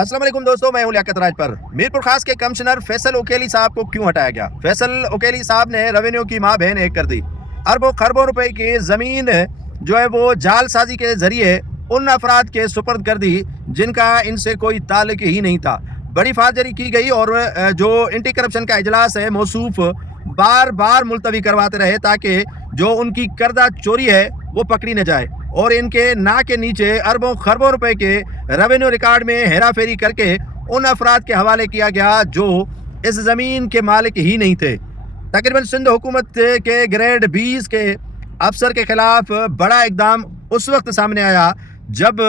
अस्सलाम वालेकुम दोस्तों, मैं हूं लियाकत राज पर। मीरपुर खास के कमिश्नर फैसल ओकेली साहब को क्यों हटाया गया? फैसल ओकेली साहब ने रेवेन्यू की मां बहन एक कर दी। अरबों खरबों रुपए की जमीन जो है वो जालसाजी के जरिए उन अफराद के सुपर्द कर दी जिनका इनसे कोई ताल्लुक ही नहीं था। बड़ी फाजरी की गई और जो एंटी करप्शन का इजलास है मौसूफ बार बार मुलतवी करवाते रहे ताकि जो उनकी करदा चोरी है वो पकड़ी न जाए और इनके नाक के नीचे अरबों खरबों रुपए के रेवेन्यू रिकॉर्ड में हेरा फेरी करके उन अफराद के हवाले किया गया जो इस ज़मीन के मालिक ही नहीं थे। तकरीबन सिंध हुकूमत के ग्रेड 20 के अफसर के खिलाफ बड़ा इकदाम उस वक्त सामने आया जब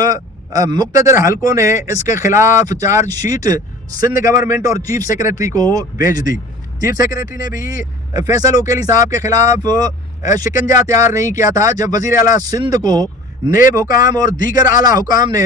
मुक्तदर हलकों ने इसके खिलाफ चार्जशीट सिंध गवर्नमेंट और चीफ सेक्रेटरी को भेज दी। चीफ सेक्रेटरी ने भी फैसल ओकेली साहब के खिलाफ शिकंजा तैयार नहीं किया था जब वजीर आला सिंध को नेब हुकाम और दीगर आला हुकाम ने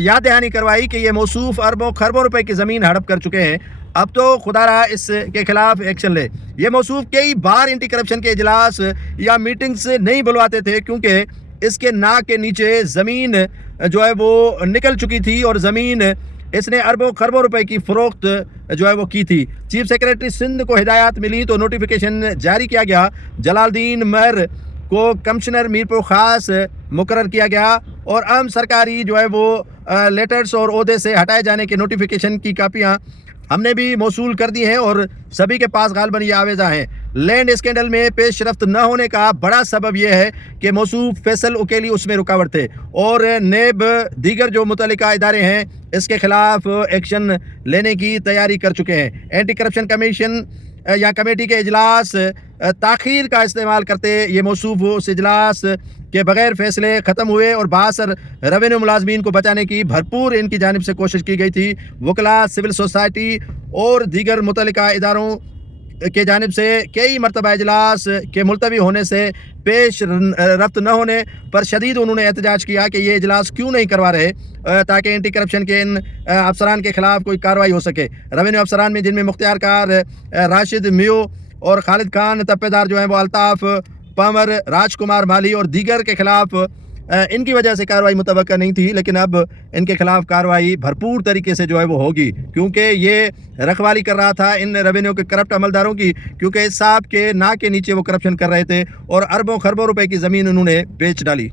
याद दहानी करवाई कि ये मौसूफ अरबों खरबों रुपए की ज़मीन हड़प कर चुके हैं, अब तो खुदारा इसके खिलाफ एक्शन ले। ये मौसूफ कई बार एंटी करप्शन के इजलास या मीटिंग्स नहीं बुलवाते थे क्योंकि इसके नाक के नीचे ज़मीन जो है वो निकल चुकी थी और ज़मीन इसने अरबों खरबों रुपए की फ़रोख्त जो है वो की थी। चीफ सेक्रेटरी सिंध को हिदायत मिली तो नोटिफिकेशन जारी किया गया। जलालुद्दीन महर को कमिश्नर मीरपुर खास मुकर्रर किया गया और अहम सरकारी जो है वो लेटर्स और ओहदे से हटाए जाने के नोटिफिकेशन की कापियाँ हमने भी मौसूल कर दी हैं और सभी के पास गालबन ये आवेज़ा हैं। लैंड स्कैंडल में पेशरफ्त न होने का बड़ा सबब यह है कि मौसूफ फैसल ओकेली उसमें रुकावट थे और नेब दीगर जो मुतल्लिका इदारे हैं इसके खिलाफ एक्शन लेने की तैयारी कर चुके हैं। एंटी करप्शन कमीशन या कमेटी के इजलास ताख़ीर का इस्तेमाल करते ये मौसूफ उस इजलास के बगैर फैसले ख़त्म हुए और बासर रेवेन्यू मुलाजमीन को बचाने की भरपूर इनकी जानिब से कोशिश की गई थी। वकला, सिविल सोसाइटी और दीगर मुतल्लिका इदारों के जानिब से कई मरतबा इजलास के मुलतवी होने से पेश रफ्त न होने पर शदीद उन्होंने एहतजाज किया कि ये इजलास क्यों नहीं करवा रहे ताकि एंटी करप्शन के इन अफसरान के खिलाफ कोई कार्रवाई हो सके। रेवेन्यू अफसरान में जिनमें मुख्तियार कार, राशिद मियो और खालिद खान तप्पेदार जो हैं वो अल्ताफ़ पंवर, राजकुमार माली और दीगर के खिलाफ इनकी वजह से कार्रवाई मुतवक्का नहीं थी, लेकिन अब इनके खिलाफ कार्रवाई भरपूर तरीके से जो है वो होगी क्योंकि ये रखवाली कर रहा था इन रेवेन्यू के करप्ट अमलदारों की, क्योंकि इस साहब के नाक के नीचे वो करप्शन कर रहे थे और अरबों खरबों रुपए की ज़मीन उन्होंने बेच डाली।